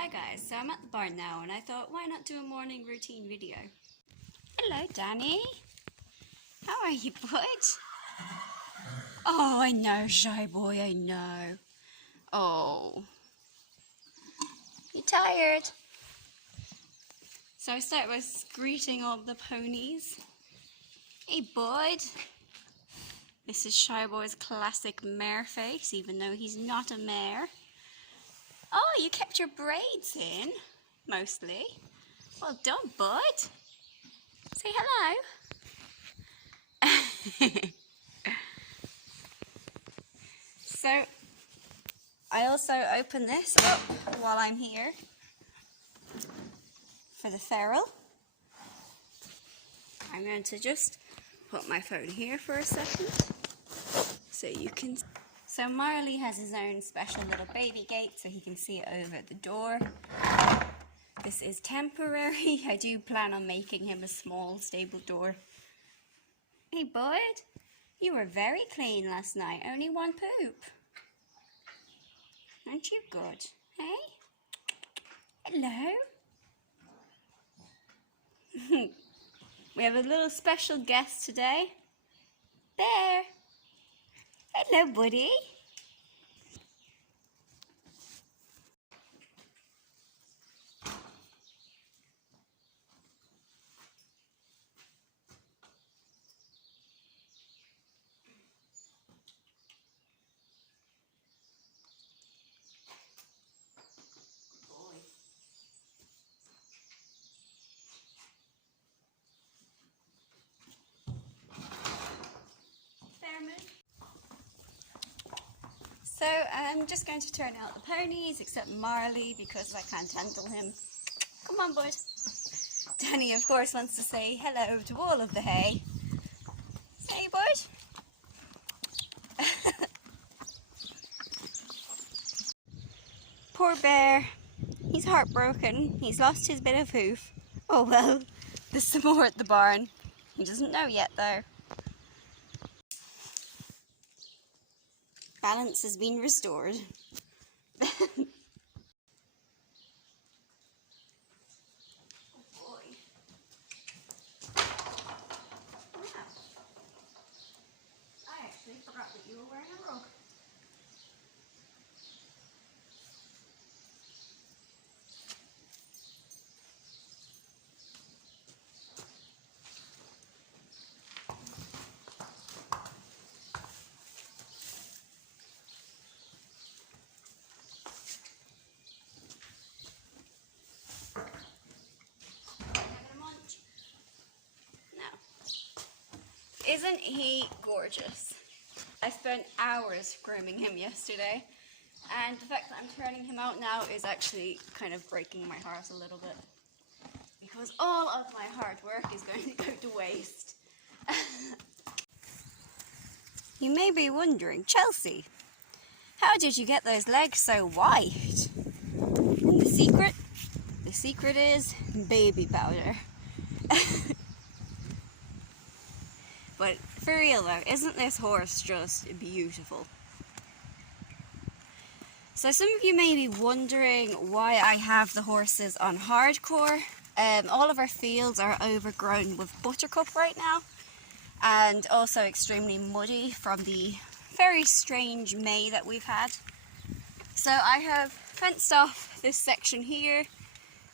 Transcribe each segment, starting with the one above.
Hi guys, so I'm at the barn now and I thought why not do a morning routine video. Hello Danny, how are you bud? Oh I know shy boy, I know. Oh, you tired? So I start by greeting all the ponies. Hey bud. This is Shy Boy's classic mare face, even though he's not a mare. Oh, you kept your braids in, mostly. Well done, bud. Say hello. So, I also open this up while I'm here for the feral. I'm going to just put my phone here for a second so you can. So Marley has his own special little baby gate so he can see it over the door. This is temporary. I do plan on making him a small stable door. Hey bud, you were very clean last night, only one poop. Aren't you good? Hey? Hello? We have a little special guest today. Bear. Hello, buddy. So I'm just going to turn out the ponies, except Marley, because I can't handle him. Come on, bud. Danny, of course, wants to say hello to all of the hay. Hey, bud. Poor bear. He's heartbroken. He's lost his bit of hoof. Oh well, there's some more at the barn. He doesn't know yet, though. Balance has been restored. Oh boy. Wow. I actually forgot that you were wearing a rug. Isn't he gorgeous? I spent hours grooming him yesterday, and the fact that I'm turning him out now is actually kind of breaking my heart a little bit, because all of my hard work is going to go to waste. You may be wondering, Chelsea, how did you get those legs so white? And the secret is baby powder. But for real though, isn't this horse just beautiful? So some of you may be wondering why I have the horses on hardcore. All of our fields are overgrown with buttercup right now, and also extremely muddy from the very strange May that we've had. So I have fenced off this section here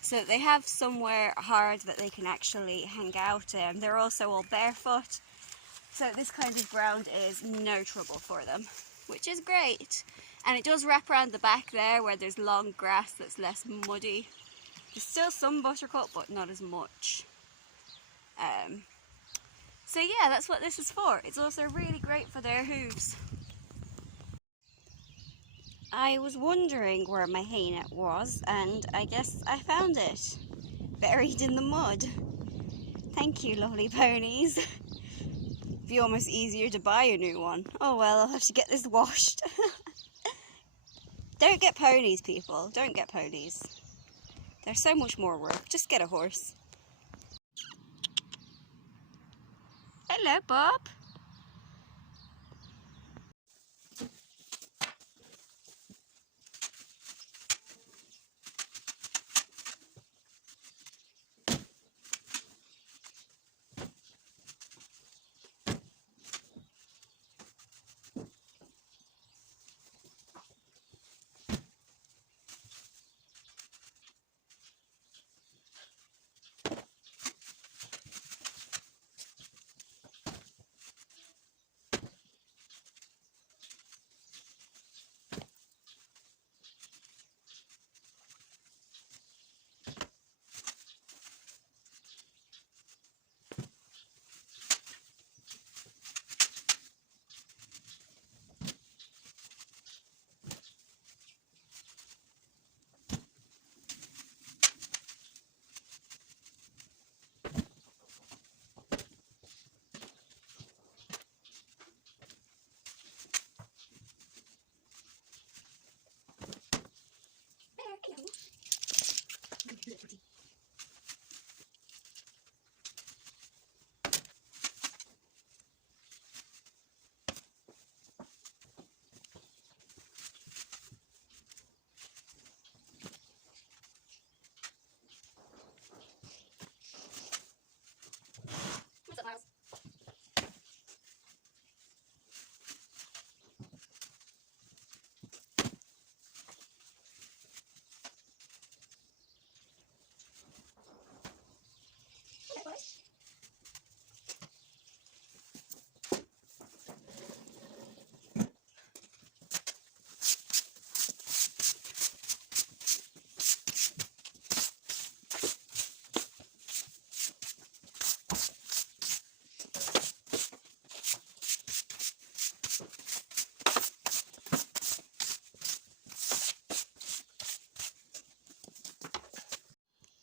so that they have somewhere hard that they can actually hang out in. They're also all barefoot. So this kind of ground is no trouble for them, which is great. And it does wrap around the back there where there's long grass that's less muddy. There's still some buttercup, but not as much. So yeah, that's what this is for. It's also really great for their hooves. I was wondering where my hay net was, and I guess I found it. Buried in the mud. Thank you, lovely ponies. Be almost easier to buy a new one. Oh well, I'll have to get this washed. Don't get ponies, people. Don't get ponies. They're so much more work. Just get a horse. Hello, Bob.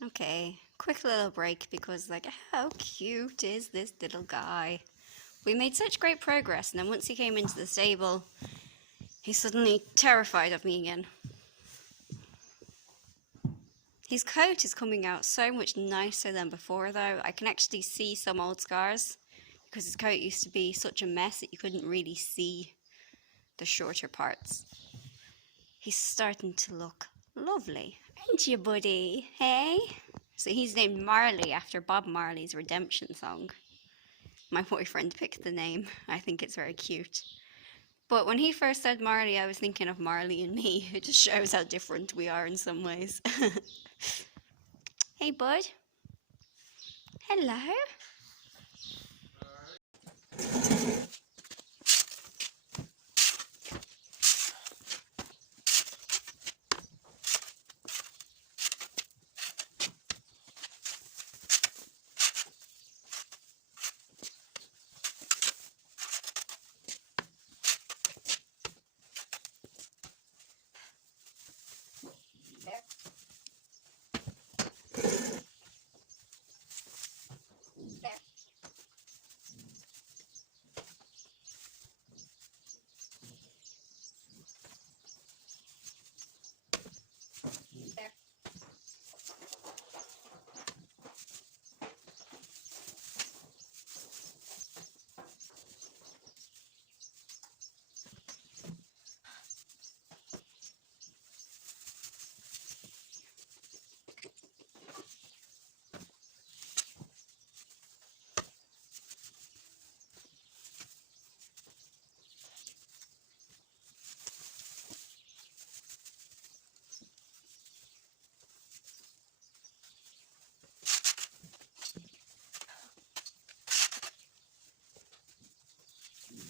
Okay, quick little break because, like, how cute is this little guy? We made such great progress, and then once he came into the stable, he's suddenly terrified of me again. His coat is coming out so much nicer than before, though. I can actually see some old scars because his coat used to be such a mess that you couldn't really see the shorter parts. He's starting to look lovely, aren't you, buddy? Hey? So he's named Marley after Bob Marley's Redemption song. My boyfriend picked the name. I think it's very cute. But when he first said Marley, I was thinking of Marley and me. It just shows how different we are in some ways. Hey, bud. Hello.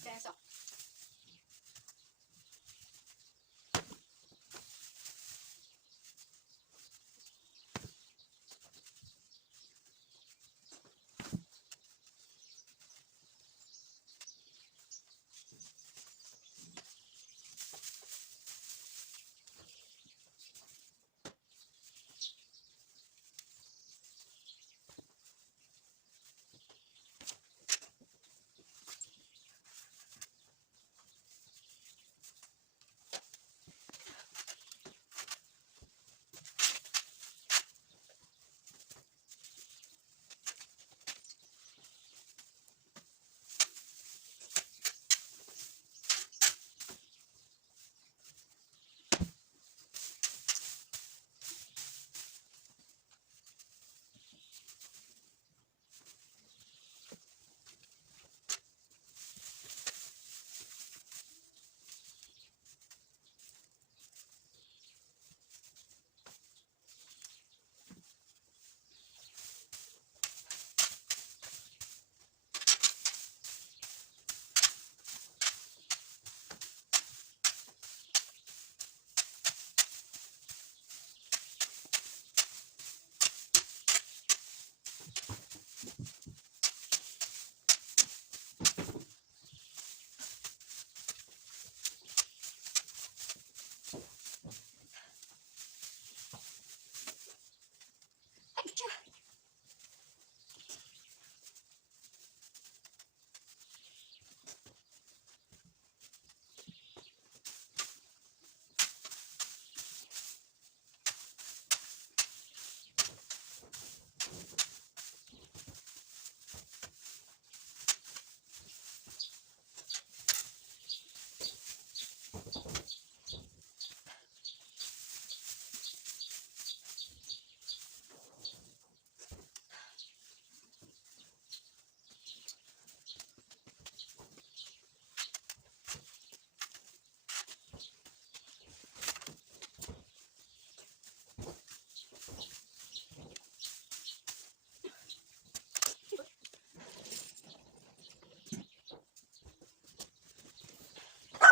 There's all.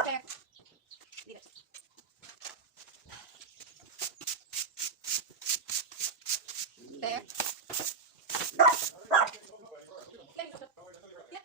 There. Leave it. There. Yep.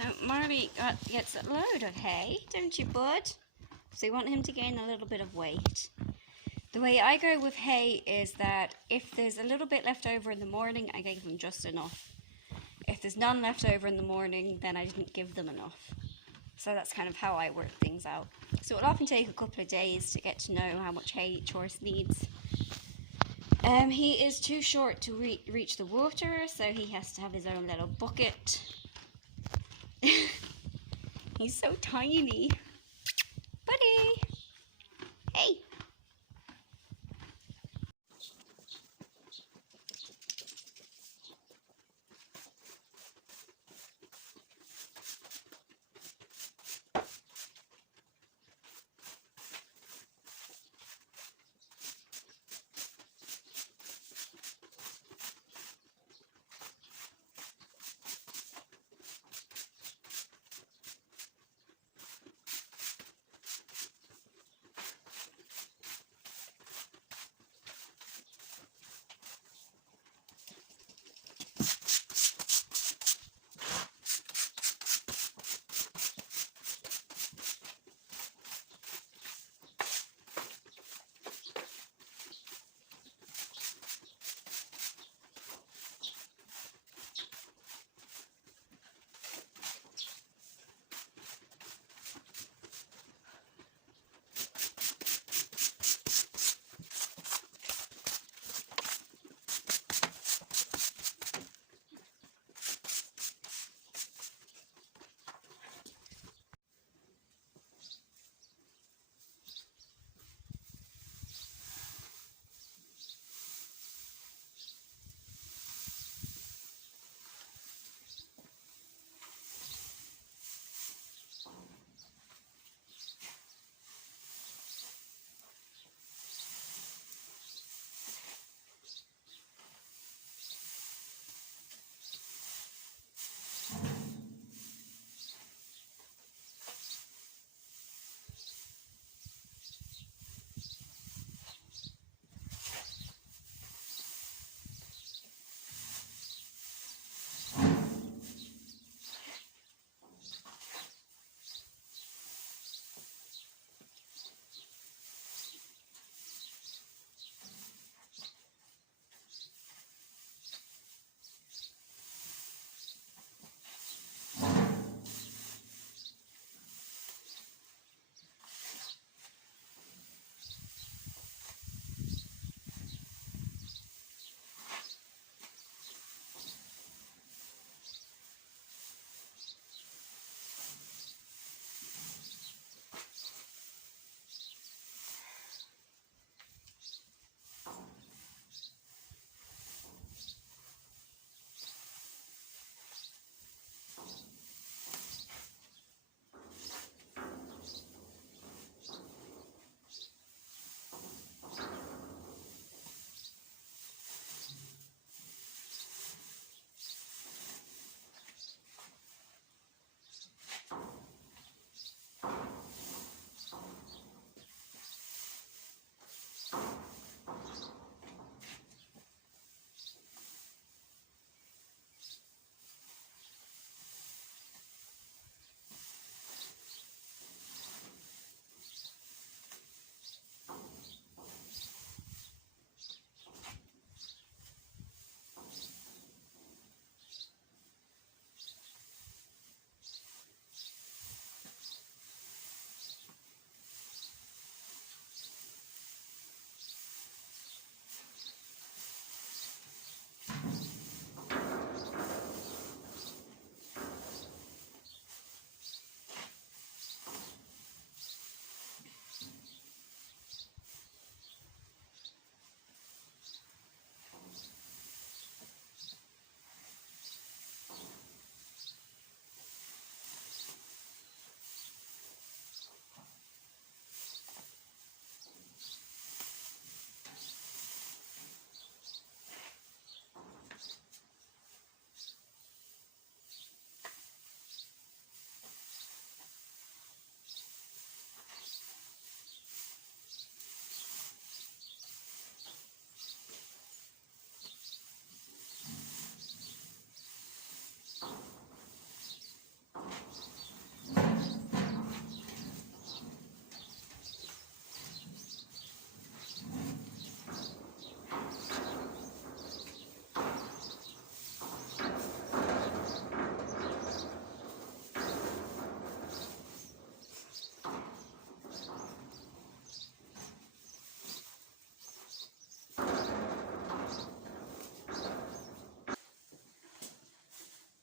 So Marley gets a load of hay, don't you, bud? So you want him to gain a little bit of weight. The way I go with hay is that if there's a little bit left over in the morning, I gave them just enough. If there's none left over in the morning, then I didn't give them enough. So that's kind of how I work things out. So it'll often take a couple of days to get to know how much hay each horse needs. He is too short to reach the water, so he has to have his own little bucket. He's so tiny. Buddy! Hey!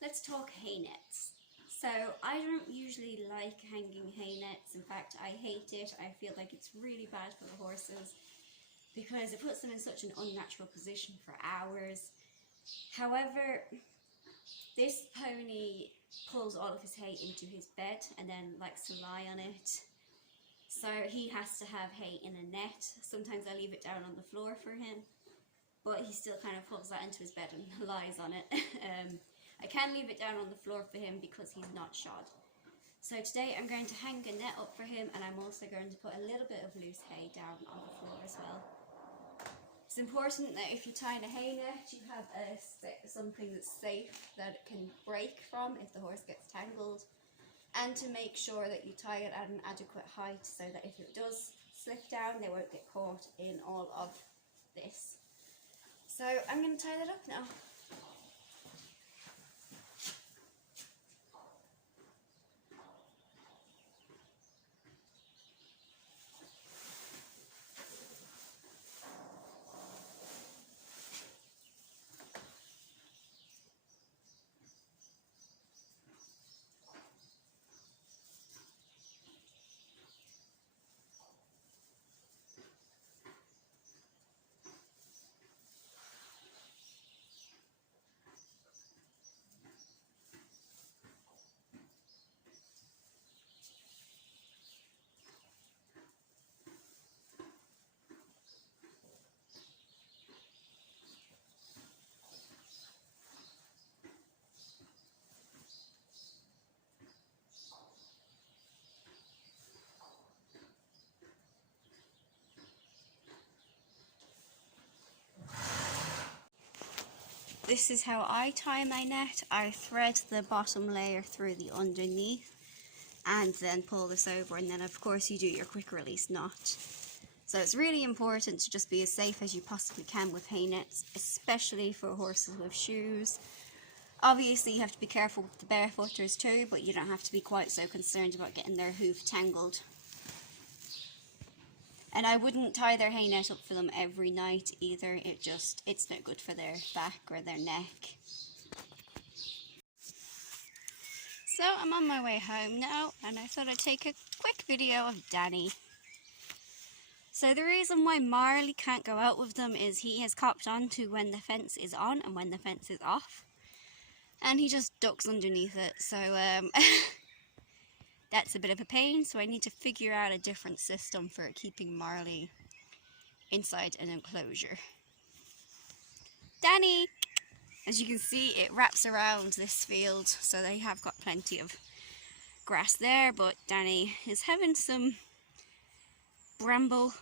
let's talk hay nets. So I don't usually like hanging hay nets. In fact, I hate it. I feel like it's really bad for the horses because it puts them in such an unnatural position for hours. However, this pony pulls all of his hay into his bed and then likes to lie on it. So he has to have hay in a net. Sometimes I leave it down on the floor for him, but he still kind of pulls that into his bed and lies on it. I can leave it down on the floor for him because he's not shod. So today I'm going to hang a net up for him, and I'm also going to put a little bit of loose hay down on the floor as well. It's important that if you tie in a hay net, you have something that's safe that it can break from if the horse gets tangled, and to make sure that you tie it at an adequate height so that if it does slip down, they won't get caught in all of this. So I'm going to tie that up now. This is how I tie my net. I thread the bottom layer through the underneath and then pull this over, and then of course you do your quick release knot. So it's really important to just be as safe as you possibly can with hay nets, especially for horses with shoes. Obviously you have to be careful with the barefooters too, but you don't have to be quite so concerned about getting their hoof tangled. And I wouldn't tie their hay net up for them every night either. It's not good for their back or their neck. So I'm on my way home now, and I thought I'd take a quick video of Danny. So the reason why Marley can't go out with them is he has copped on to when the fence is on and when the fence is off. And he just ducks underneath it, so that's a bit of a pain, so I need to figure out a different system for keeping Marley inside an enclosure. Danny! As you can see, it wraps around this field, so they have got plenty of grass there, but Danny is having some bramble